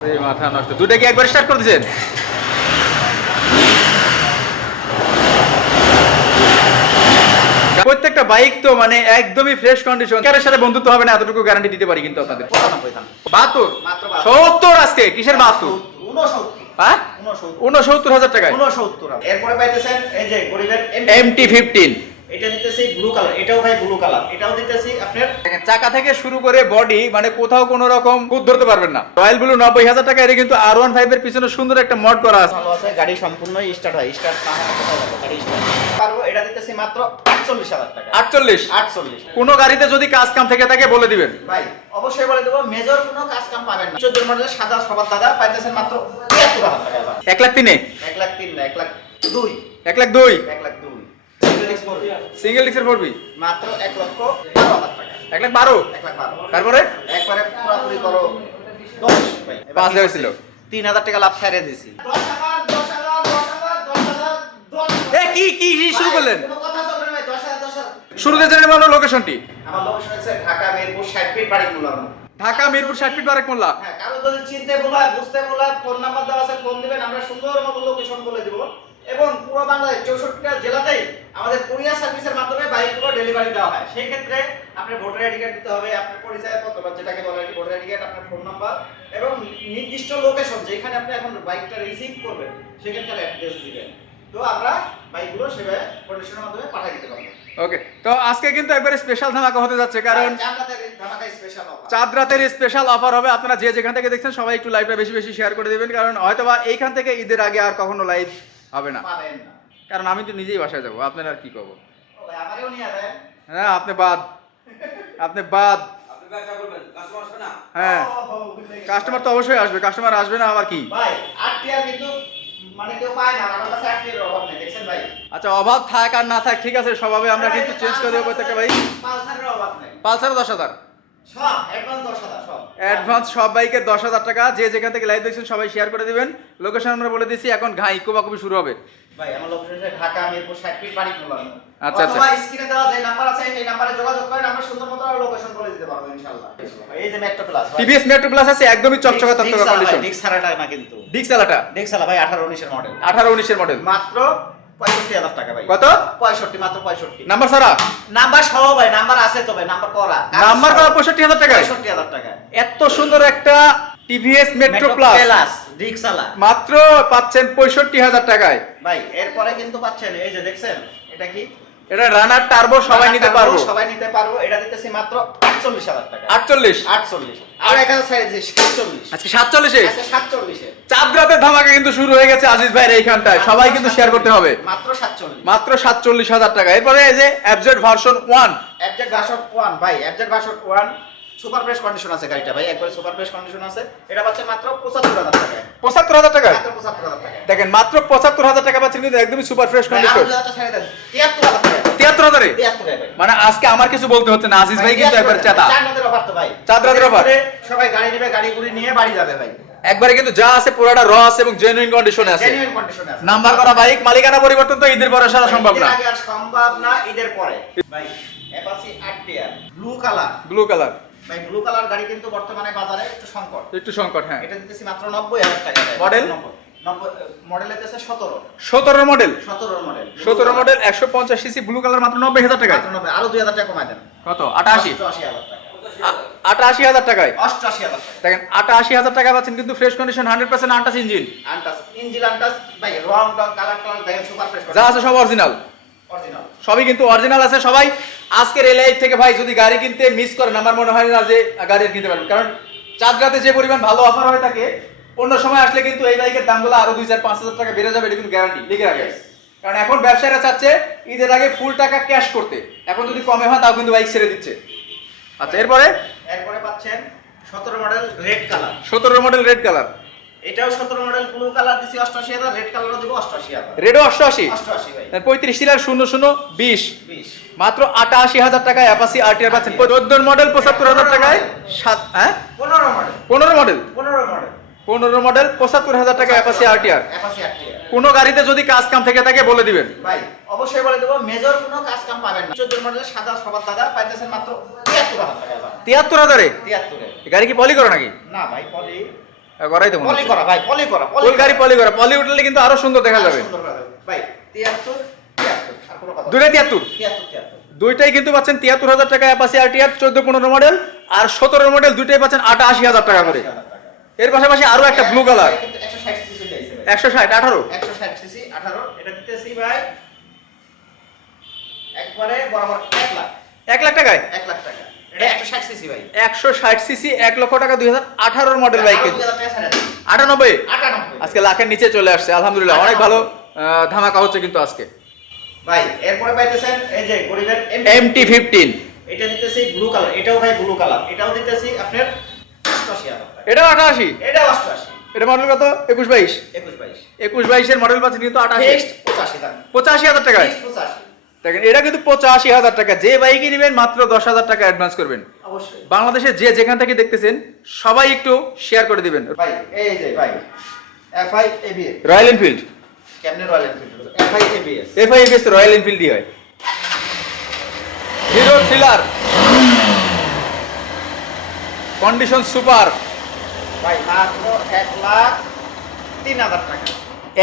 মাথা নষ্ট। দুটো কি একবার স্টার্ট করে দিয়েছেন? প্রত্যেকটা বাইক তো মানে একদমই ফ্রেশ কন্ডিশন, কারের সাথে বন্ধুত্ব হবে না এতটুকু গ্যারান্টি দিতে পারি কিন্তু আপনাদের। 72 70 আজকে কিসের 72? 69 হ্যাঁ 69,000 টাকায় 69। এরপরে পাইতেছেন এই যে গরিবের MT-15, এটা দিতেছি ব্লু কালার, এটাও ভাই ব্লু কালার, এটাও দিতেছি আপনার চাকা থেকে শুরু করে বডি মানে কোথাও কোনো রকম খুঁত ধরতে পারবেন না। রয়্যাল ব্লু 90,000 টাকা। এটা কিন্তু R15 এর পিছনে সুন্দর একটা মড করা আছে। ভালো আছে, গাড়ি সম্পূর্ণ স্টার্ট হয়, স্টার্ট না হয় কোথাও যাবে গাড়ি স্টার্ট পারবো। এটা দিতেছি মাত্র 48,000 টাকা। 48 কোনো গাড়িতে যদি কাজ কাম থেকে থাকে বলে দিবেন ভাই, অবশ্যই বলে দেব, মেজর কোনো কাজ কাম পাবেন না। 14 মডেলের সাদা সবার দাদা পাইতেছেন মাত্র 73,000 টাকা। 1,03,000 1 লাখ 3 না 1 লাখ 2 1,02,000 1 লাখ 2 সিঙ্গেল ডিক্সের পড়বি মাত্র 1,12,000 টাকা। 1,12,000 1 লাখ 12। তারপরে একবারে পুরোপুরি করো 10 ভাই। 5,000 ছিল। 3,000 টাকা লাভ ছাড়িয়ে দিছি। 10,000 এ কি কি কি শুরু করলেন? কোনো কথা চলবে না ভাই, 10,000 শুরুতে জেনে নেব লোকেশনটি। আমার লোকেশন আছে ঢাকা মিরপুর 60 ফিট বাড়িমুল্লা। ঢাকা মিরপুর 60 ফিট বারেক মোল্লা। হ্যাঁ, কারো যদি চিনতে বলা বুঝতে বলা ফোন নাম্বার দেওয়া আছে, ফোন দিবেন, আমরা সুন্দর মতো লোকেশন বলে দেব। এবং পুরো বাংলাদেশ 64টা জেলাতেই আমাদের কুরিয়ার সার্ভিসের মাধ্যমে বাইকগুলো ডেলিভারি দেওয়া হয়। সেই ক্ষেত্রে আপনার ভোটার আইডি কার্ড দিতে হবে, আপনার পরিচয়পত্র বা যেটাকে বলে আর কি ভোটার আইডি কার্ড, আপনার ফোন নাম্বার এবং নির্দিষ্ট লোকেশন যেখানে আপনি এখন বাইকটা রিসিভ করবেন সেখানকার অ্যাড্রেস দিবেন। তো আমরা বাইকগুলো সেভাবে কন্ডিশনের মাধ্যমে পাঠিয়ে দিতে পারবো। ওকে, তো আজকে কিন্তু একবারে স্পেশাল ধামাকা হতে যাচ্ছে, কারণ চাঁদ রাতের স্পেশাল অফার হবে। আপনারা যে যেখান থেকে দেখছেন সবাই একটু লাইভটা বেশি বেশি শেয়ার করে দিবেন, কারণ হয়তোবা এইখান থেকে ঈদের আগে আর কখনো লাইভ হবে না, কারণ আমি তো নিজেই বাসায় যাবো। আপনার আর কি করবো? হ্যাঁ, আপনি বাদ হ্যাঁ, কাস্টমার তো অবশ্যই আসবে। কাস্টমার আসবে না আবার কি ভাই? আরটিআর কিন্তু মানে কেউ পায় না, আমার কাছে আরটিআর অভাব নেই, দেখছেন ভাই। আচ্ছা, অভাব থাক আর না থাক ঠিক আছে, স্বভাবে আমরা কিন্তু চেঞ্জ করে দেবো প্রত্যেকটা ভাই। পালসারের অভাব নেই, পালসার 10,000 সব অ্যাডভান্স 10,000 সব অ্যাডভান্স, সব বাইকের 10,000 টাকা। যে যেখান থেকে লাইভ দেখছেন সবাই শেয়ার করে দিবেন। লোকেশন আমরা বলে দিচ্ছি, এখন ঘাই কোবাকুবি শুরু হবে। ভাই আমার লোকেশন হচ্ছে ঢাকা মিরপুর 60 ফিট বাড়িমুল্লা। আচ্ছা অথবা স্ক্রিনে দেওয়া যে নাম্বার আছে সেই নম্বরে যোগাযোগ করেন, আমরা সুন্দর মতো লোকেশন বলে দিতে পারবো ইনশাআল্লাহ। এই যে metro plus, TVS metro plus আছে, একদমই চকচকে তকতকে কন্ডিশন। ডিক্স ছাড়াটা না কিন্তু, ডিক্স চালাটা ডিক্স চালা ভাই 18-19 এর মডেল। 18-19 এর মডেল, মাত্র 65,000 টাকা ভাই। কত? 65, মাত্র 65। নাম্বার সারা নাম্বার সহ ভাই, নাম্বার আছে তো ভাই, নাম্বার করা, নাম্বার করা 65,000 টাকায় 65,000 টাকা। এত সুন্দর একটা টিভিএস মেট্রো প্লাস ডিক্স চালা মাত্র পাচ্ছেন 65,000 টাকায় ভাই। এরপরে কিন্তু পাচ্ছেন এই যে দেখছেন, এটা কি? এটা রানার টার্বো, সবাই নিতে পারবো, সবাই নিতে পারবো। এটা দিতেছি মাত্র 48,000 টাকা। 48 আর এখানে সাইজ 47। আজকে 47 আচ্ছা 47 এর চাঁদ রাতের ধামাকা কিন্তু শুরু হয়ে গেছে আজিজ ভাইয়ের এইখানটায়। সবাই কিন্তু শেয়ার করতে হবে। মাত্র 47, মাত্র 47,000 টাকা। এরপরে এই যে এফজেড ভার্সন 1, অ্যাবজেক্ট ভার্সন 1 ভাই, object version 1 super fresh condition আছে গাড়িটা ভাই, একবারে সুপার ফ্রেশ কন্ডিশন আছে। এটা পাচ্ছেন মাত্র 75,000 টাকা। 75,000 টাকা মাত্র 75,000 টাকা। দেখেন, মাত্র 75,000 টাকা পাচ্ছেন কিন্তু একদমই সুপার ফ্রেশ কন্ডিশন। 73,000 টাকা। 73,000 73 ভাই। মানে আজকে আমার কিছু বলতে হচ্ছে না, আজিজ ভাই কিন্তু একবার চেতা। চার রাতের অফার তো ভাই, চার রাতের অফার। সবাই গাড়ি নেবে, গাড়ি গুড়ি নিয়ে বাড়ি যাবে ভাই। একবারে কিন্তু যা আছে পুরোটা র আছে এবং জেনুইন কন্ডিশনে আছে। জেনুইন কন্ডিশনে আছে। নাম্বার করা বাইক, মালিকানা পরিবর্তন তো ঈদের পরে সারা সম্ভব না। ঈদের আগে আর সম্ভব না, ঈদের পরে ভাই। Apache RTR blue colour, blue colour ভাই ব্লু কালার গাড়ি কিন্তু বর্তমানে বাজারে একটু সংকট, একটু সংকট। হ্যাঁ, এটা দিতেছি মাত্র 90,000 টাকা। মডেল 90 মডেল হইতেছে 17 17 model 17 model 17 model 150 CC blue colour মাত্র 90,000 টাকায়। মাত্র 90, আরো 2,000 টাকা কমায় দেন। কত? 88 88,000 টাকা। 88,000 টাকায় 88,000 টাকা। দেখেন, 88,000 টাকা পাচ্ছেন কিন্তু fresh condition 100% untouch engine. আনটাস engine, আনটাস ভাই, রং কালার দেখেন সুপার ফ্রেশ যা আছে সব অরিজিনাল, অরিজিনাল সবই কিন্তু অরিজিনাল আছে। সবাই আজকের এই লাইভ থেকে ভাই যদি গাড়ি কিনতে মিস করেন, আমার মনে হয় না যে গাড়ি কিনতে পারবেন, কারণ চাঁদ রাতে যে পরিমাণ ভালো অফার হয়ে থাকে অন্য সময় আসলে কিন্তু এই বাইকের দামগুলো আরো 2-4-5,000 টাকা বেড়ে যাবে, এটা কিন্তু গ্যারান্টি লিখে রাখে। কারণ এখন ব্যবসায়ীরা চাচ্ছে ঈদের আগে ফুল টাকা ক্যাশ করতে, এখন যদি কমে হয় তাও কিন্তু বাইক ছেড়ে দিচ্ছে। আচ্ছা, এরপরে পাচ্ছেন 17 model red colour. 17 model red colour, এটাও 17 মডেল ব্লু কালার দিছি 88,000, রেড কালারও দিব 88,000। রেডও 88 88 ভাই। 35 সিরিয়াল 0020 20 মাত্র 88,000 টাকায় অ্যাপাচি আরটিআর পাচ্ছেন। 14 মডেল 75,000 টাকায়। 15 মডেল 15 মডেল 15 মডেল 15 মডেল 75,000 টাকা অ্যাপাচি আরটিআর। অ্যাপাচি আরটিআর কোনো গাড়িতে যদি কাজ কাম থেকে থাকে বলে দিবেন ভাই, অবশ্যই বলে দেব, মেজর কোনো কাজ কাম পাবেন না। 14 মডেলের সাদা সবার দাদা পাইতেছেন মাত্র 73,000 টাকা। 73,000 এ 73 এ। গাড়ি কি পলি করো নাকি? না ভাই, পলি করাই তো মনে পলি হচ্ছে। করা ভাই, পলি করা, ফুল গাড়ি পলি করা, পলি উঠলে কিন্তু আরো সুন্দর দেখা যাবে। সুন্দর করা যাবে। ভাই 73 73 আর কোনো কথা দুইটাই 73, 73 দুইটাই কিন্তু পাচ্ছেন 73,000 টাকা অ্যাপাচি আরটিআর 14-15 মডেল, আর 17 মডেল দুইটাই পাচ্ছেন 88,000 টাকা করে। 80,000 টাকা। এর পাশাপাশি আরো একটা ব্লু কালার, কিন্তু 160 সিসি দিয়েছে ভাই। 160 18 160 সিসি 18 এটা দিতেছি ভাই একবারে বরাবর 1 লাখ 1 লাখ টাকায়। 1 লাখ টাকা। এটা 160 সিসি ভাই। 160 সিসি 1 লক্ষ টাকা 2018 মডেল বাইক কিন্তু 2000 টাকা ছাড়া দিই। 98, 98 আজকে লাখের নিচে চলে আসছে আলহামদুলিল্লাহ। অনেক ভালো ধামাকা হচ্ছে কিন্তু আজকে। ভাই এরপরে পাইতেছেন এই যে গরিবের MT-15, এটা দিতেছি ব্লু কালার, এটাও ভাই ব্লু কালার, এটাও দিতেছি আপনার 88,000 টাকা। এটাও 88, এটাও 88 এটা মডেল কত? 21-22, 21 22 21-22 এর মডেল পাচ্ছেন কিন্তু 88, ফিক্সড 85 দাম। 85,000 টাকায়। ফিক্সড 85 দেখেন এটা কিন্তু 85,000 টাকা। যে বাইকই নেবেন মাত্র 10,000 টাকা অ্যাডভান্স করবেন। অবশ্যই। বাংলাদেশে যে যেখান থেকে দেখতেছেন সবাই একটু শেয়ার করে দিবেন। ভাই এই যে ভাই এফআই এবিএস রয়্যাল এনফিল্ড, কেমনে Royal Enfield FI ABS FIBS Royal এনফিল্ডই হয়। হিরো থ্রিলার, কন্ডিশন সুপার, ভাই মাত্র 1,03,000 টাকা।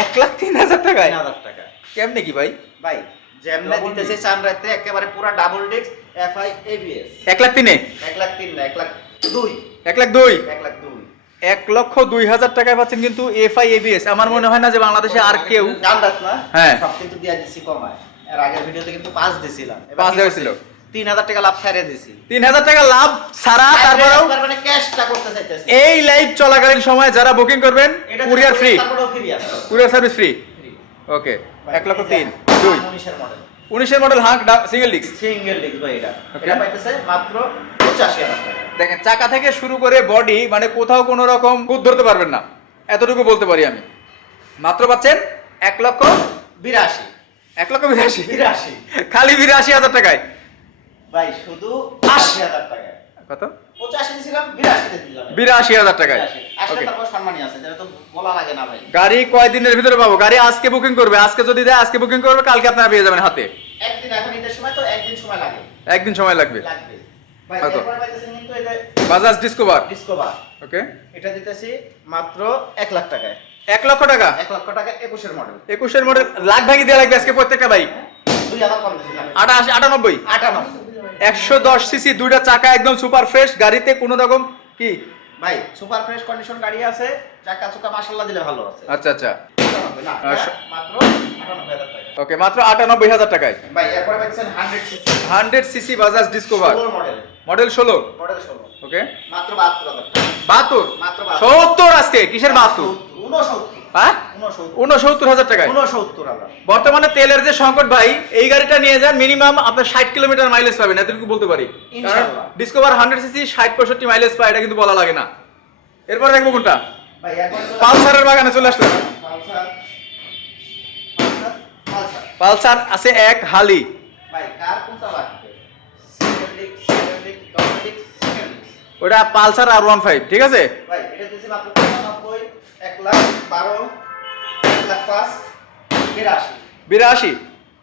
1,03,000 টাকায়। 3,000 টাকা। কেমনে কি ভাই? ভাই যেমনে দিতেছে চান রাতে একেবারে পুরো ডাবল ডিস্ক এফআই এবিএস 1,03,000, 1,03,000 না 1,02,000 1,02,000, 1,02,000 1,02,000 টাকায় পাচ্ছেন কিন্তু FIBS। আমার মনে হয় না যে বাংলাদেশে আর কেউ। জান রাত না হ্যাঁ। সব কিন্তু দিয়া দিছি কমায়। এর আগের ভিডিওতে কিন্তু 5 দিছিলাম। 5 দেওয়া ছিল। 3,000 টাকা লাভ ছাড়িয়ে দিছি। 3,000 টাকা লাভ ছাড়া তারপরেও মানে ক্যাশটা করতে চাইতেছি। এই লাইভ চলাকালীন সময় যারা বুকিং করবেন এটা কুরিয়ার ফ্রি, তারপরেও ফ্রি আছে। Courier service free. ফ্রি। ওকে, ভাই, 1,03,000, 2 19 এর মডেল। 19 এর মডেল হাঁক সিঙ্গেল ডিস্ক। সিঙ্গেল ডিস্ক ভাই এটা। Okay. এটা পাইতেছে মাত্র 85,000 টাকা। দেখেন চাকা থেকে শুরু করে বডি মানে কোথাও কোনো রকম খুঁত ধরতে পারবেন না, এতটুকু বলতে পারি আমি। মাত্র পাচ্ছেন 82 1,82,000, খালি 82,000 টাকায়। ভাই শুধু 80,000 টাকা। কত? 85 ছিলাম 82 তে দিলাম। 82,000 টাকায়। 82 আসলে ওকে, তারপর সম্মানই আছে, যেটা তো বলা লাগে না ভাই। গাড়ি কয় দিনের ভিতরে পাবো? গাড়ি আজকে বুকিং করবে, আজকে যদি দেয় আজকে বুকিং করবে, কালকে আপনারা পেয়ে যাবেন হাতে। একদিন এখন ঈদের সময় তো একদিন সময় লাগে। একদিন সময় লাগবে। লাগবে। ভাই কত? এরপরে পাইতেছেন কিন্তু এই যে বাজাজ ডিসকভার। ডিসকভার। ওকে, এটা দিতেছি মাত্র 1 লাখ টাকায়। 1 লক্ষ টাকা। 1 লক্ষ টাকা 21 এর মডেল। 21 এর মডেল লাখ ভাঙি দেওয়া লাগবে আজকে প্রত্যেকটা বাইক। 2,000 কম দিছিলাম। 88, 98, 98 110 সিসি, দুইটা চাকা একদম সুপার ফ্রেশ, গাড়িতে কোনো রকম কি। ভাই সুপার ফ্রেশ কন্ডিশন গাড়ি আছে, চাকা চুকা মাশাআল্লাহ দিলে ভালো আছে। আচ্ছা আচ্ছা, 95 না, আচ্ছা। মাত্র 98,000 টাকা। ওকে, মাত্র 98,000 টাকায়। ভাই এরপরে পাচ্ছেন 100 CC 100 CC Bajaj discover, 16 model. Model 16। Model 16 ওকে, মাত্র 72,000 টাকা। 72, মাত্র 72 70 আজকে কিসের 72? 69 হ্যাঁ, 69 69,000 টাকায়। 69,000 বর্তমানে তেলের যে সংকট ভাই, এই গাড়িটা নিয়ে যান মিনিমাম আপনার 60 কিলোমিটার মাইলেজ পাবেন, এতটুকু বলতে পারি। কারণ ইনশাআল্লাহ। ডিসকভার 100 সিসি 60-65 মাইলেজ পায়, এটা কিন্তু বলা লাগে না। এরপর দেখবো কোনটা? ভাই এরপরে পালসারের বাগানে চলে আসলো। পালসার পালসার আছে এক হালি। ভাই কার কোনটা লাগবে? সিঙ্গেল ডিক, ডবল ডিক, সিঙ্গেল ডিক। ওটা পালসার R15, ঠিক আছে। ভাই এটা দিছি মাত্র 95, 1,12,000, 1,05,000, 82 82,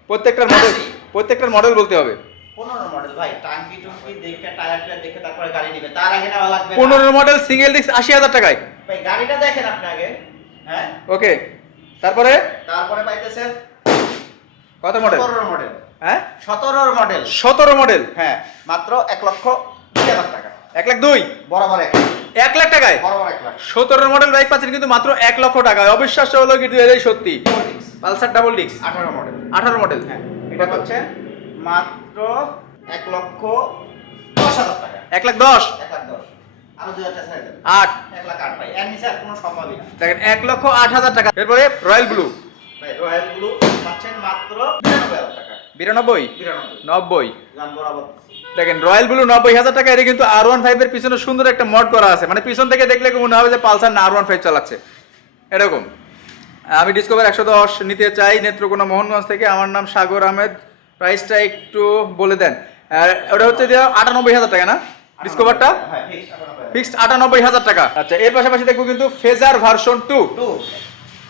প্রত্যেকটার মডেল, 80 প্রত্যেকটার মডেল বলতে হবে। 15 মডেল। ভাই টাঙ্কি টুঙ্কি দেখে টায়ারটা দেখে তারপরে গাড়ি নেবে, তার আগে নেওয়া লাগবে না। 15 মডেল সিঙ্গেল ডিস্ক 80,000 টাকায়। ভাই গাড়িটা দেখেন আপনি আগে। হ্যাঁ, ওকে, তারপরে তারপরে পাইতেছেন কত মডেল? 17 মডেল। হ্যাঁ, 17 মডেল। 17 মডেল, হ্যাঁ, মাত্র 1,02,000 টাকা। 1,02,000, বরাবর 1 লাখ টাকায়। বরাবর 1 লাখ। 17 মডেল বাইক পাচ্ছেন কিন্তু মাত্র 1 লক্ষ টাকায়। অবিশ্বাস্য হলো কিন্তু এটাই সত্যি। Double disc, Pulsar double disc 18 model. 18 model. হ্যাঁ, এটা হচ্ছে মাত্র 1,10,000 টাকা। 1,10,000, 1,10,000 আরো 2,000 টাকা ছাড়া দেন। 8। 1,08,000 ভাই, এর নিচে আর কোনো সম্ভবই না। দেখেন 1,08,000 টাকা। এরপরে রয়্যাল ব্লু ভাই রয়্যাল ব্লু পাচ্ছেন মাত্র 92,000 টাকা। 92, 92 90। জান বরাবর। দেখেন রয়্যাল ব্লু 90,000 টাকা। এটা কিন্তু R15 এর পিছনে সুন্দর একটা মড করা আছে, মানে পিছন থেকে দেখলে মনে হবে যে পালসার না R15 চালাচ্ছে এরকম। আমি ডিসকভার 110 নিতে চাই নেত্রকোনা মোহনগঞ্জ থেকে। আমার নাম সাগর আহমেদ। প্রাইসটা একটু বলে দেন। আর ওটা হচ্ছে যে 98,000 টাকা না ডিসকভারটা? হ্যাঁ, ফিক্স 98,000। ফিক্সড 98,000 টাকা। আচ্ছা, এর পাশাপাশি দেখবো কিন্তু ফেজার ভার্সন 2, 2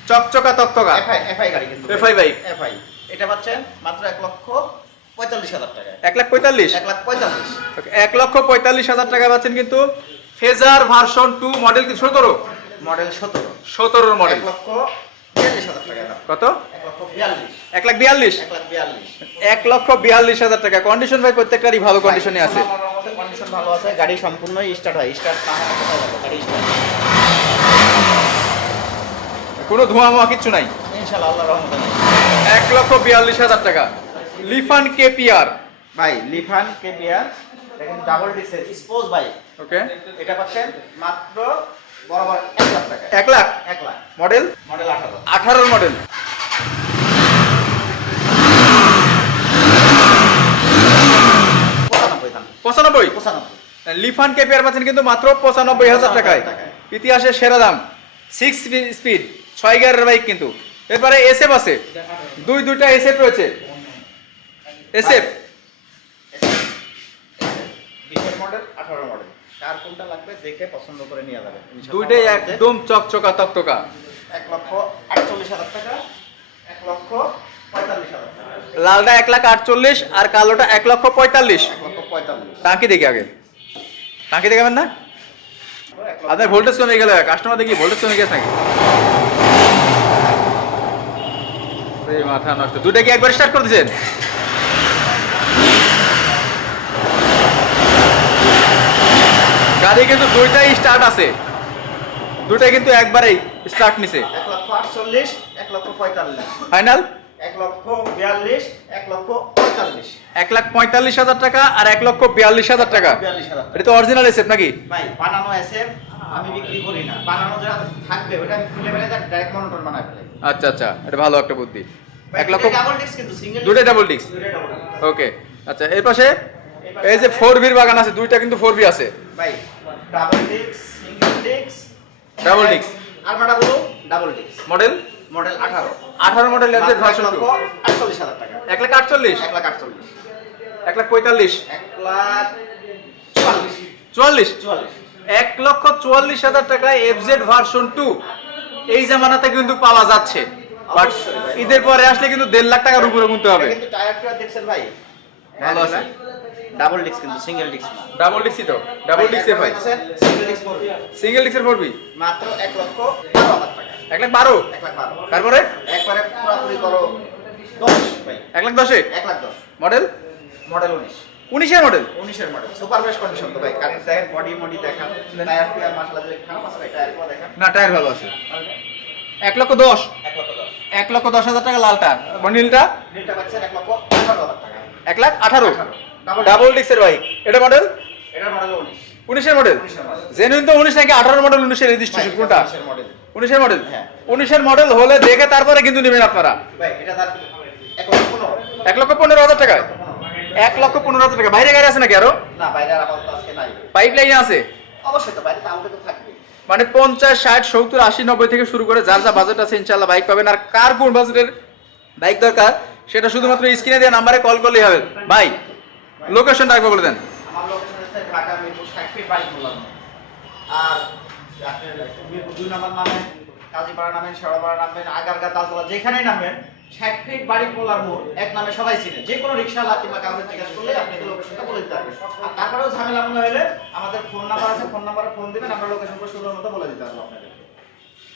চকচকা তকতকা এফআই গাড়ি কিন্তু। FI bike. এফআই এটা পাচ্ছেন মাত্র 1,45,000 টাকা। 1,45,000, 1,45,000। 1,45,000 টাকা পাচ্ছেন কিন্তু ফেজার ভার্সন 2 মডেল কি 17, মডেল 17। 17 মডেল। 1,42,000 টাকা দাম। কত? 1,42,000। 1,42,000 1,42,000 টাকা। কন্ডিশন ভাই প্রত্যেকটারই ভালো কন্ডিশনে আছে। কন্ডিশন ভালো আছে, গাড়ি সম্পূর্ণই স্টার্ট হয়, স্টার্ট না হয় কোথাও যাবে, গাড়ি স্টার্ট কোনো ধোঁয়া মোয়া কিচ্ছু নাই। ইনশাআল্লাহ আল্লাহর রহমতে নাই। 1,42,000 টাকা। লিফান কেপিআর ভাই লিফান কেপিআর দেখেন ডাবল ডিসের স্পোজ বাইক। ওকে, এটা পাচ্ছেন মাত্র বরাবর 1 লাখ টাকা। 1 lakh. 1 lakh. Model model 18। 18 model. 95 লিফান KPR পাচ্ছেন কিন্তু মাত্র 95,000 টাকায়। ইতিহাসের সেরা দাম। 6 স্পিড 6 গিয়ারের বাইক কিন্তু। এরপরে এসএফ আছে, দুইটা এসএফ রয়েছে। এসএফ 20 মডেল 18 মডেল, কার কোনটা লাগবে দেখে পছন্দ করে নিয়ে যাবেন। দুইটাই একদম চকচকা তকতকা। 1,48,000 টাকা, 1,45,000 টাকা। লালটা 1,48,000 আর কালোটা 1,45,000। 1,45,000। টাঙ্কি দেখে আগে, টাঙ্কি দেখাবেন না? আপনার ভোল্টেজ কমে গেল, কাস্টমার দেখি ভোল্টেজ কমে গেছে নাকি? এই মাথা নষ্ট। দুটা কি একবার স্টার্ট করে দিয়েছেন? গাড়ি কিন্তু দুইটাই স্টার্ট আছে, দুটাই কিন্তু একবারেই স্টার্ট নিছে। 1,48,000, 1,45,000। ফাইনাল 1,42,000, 1,45,000। 1,45,000 টাকা আর 1,42,000 টাকা। 42,000 এটা তো অরিজিনাল এসএফ নাকি? ভাই বানানো এসএফ আমি বিক্রি করি না, বানানো যা থাকবে ওটা আমি খুলে ফেলে ডাইরেক্ট মনোটন বানাই ফেলে। আচ্ছা আচ্ছা, এটা ভালো একটা বুদ্ধি। 1 লক্ষ ডাবল ডিস্ক কিন্তু সিঙ্গেল দুটাই ডাবল ডিস্ক। দুটাই ডাবল ডিস্ক। ওকে, আচ্ছা এর পাশে এই যে 4V বাগান আছে, দুইটা কিন্তু 4V আছে। ভাই double disc, single disc, double disc. আর মাটা বলো double disc. Model model 18। 18 model FZ version 2। 1,48,000 টাকা। 1,48,000 1,48,000। 1,45,000 1,44,000। 44 1,44,000 টাকায় এফজেড ভার্সন 2 এই জামানাতে কিন্তু পাওয়া যাচ্ছে। বাট অবশ্যই ভাই। ঈদের পরে আসলে কিন্তু 1.5 লাখ টাকার উপরে গুনতে হবে। কিন্তু টায়ারটা দেখছেন ভাই ভালো আছে। ডাবল ডিস্ক কিন্তু সিঙ্গেল ডিস্ক না। ডাবল ডিস্কই তো, ডাবল ডিস্কের ভাই। সিঙ্গেল ডিস্ক পড়বে সিঙ্গেল ডিস্কের 4V মাত্র 1,12,000 টাকা। 1,12,000। 1,12,000। তারপরে একবারে পুরোপুরি করো 10 ভাই। 1,10,000 1,10,000। Model model 19। 19 এর মডেল। 19 এর মডেল সুপার বেস্ট কন্ডিশন তো ভাই, কারেন্ট দেখেন, বডি দেখান, টায়ার টুয়ার মাশাআল্লাহ দিলে খারাপ আছে ভাই, টায়ার গুলো দেখান। না টায়ার ভালো আছে। 1,10,000 1,10,000। 1,10,000 টাকা লালটা। নীলটা নীলটা পাচ্ছেন 1,18,000 টাকা। 1,18,000 ডাবল ডাবল ডিস্কের বাইক। এটা মডেল এটার মডেল 19। 19 এর মডেল। 19 এর মডেল। জেনুইন তো 19 নাকি 18 মডেল? 19 এর রেজিস্ট্রেশন কোনটা? 19 এর মডেল। 19 এর মডেল। হ্যাঁ। 19 এর মডেল হলে দেখে তারপরে কিন্তু নেবেন আপনারা। ভাই এটা তার 1,15,000। 1,15,000 টাকায়। 1,15,000 টাকা। বাইরে গাড়ি আছে নাকি আরো? না বাইরে আর আপাতত আজকে নাই। পাইপ লাইন আছে। অবশ্যই তো বাইরে আউটে তো থাকবে। মানে 50, 60, 70, 80, 90 থেকে শুরু করে যার যা বাজেট আছে ইনশাআল্লাহ বাইক পাবেন। আর কার কোন বাজেটের বাইক দরকার সেটা শুধুমাত্র স্ক্রিনে দেওয়া নাম্বারে কল করলেই হবে। ভাই লোকেশনটা একবার বলে দেন। আমার লোকেশন হচ্ছে ঢাকা মিরপুর 60 ফিট বাইক বললাম। আর আপনার মিরপুর 2 নম্বর নামেন, কাজীপাড়া নামেন, শেওড়াপাড়া নামেন, আগারগা, তালতলা যেখানেই নামেন 60 ফিট বাড়ি পোলার মোড় এক নামে সবাই চিনে। যে কোনো রিকশাওয়ালা কিংবা কাউকে জিজ্ঞাসা করলে আপনি লোকেশনটা বলে দিতে পারবেন। আর তারপরেও ঝামেলা মনে হলে আমাদের ফোন নাম্বার আছে, ফোন নাম্বারে ফোন দিবেন, আমরা লোকেশন পুরো সুন্দর মতো বলে দিতে পারবো আপনাকে।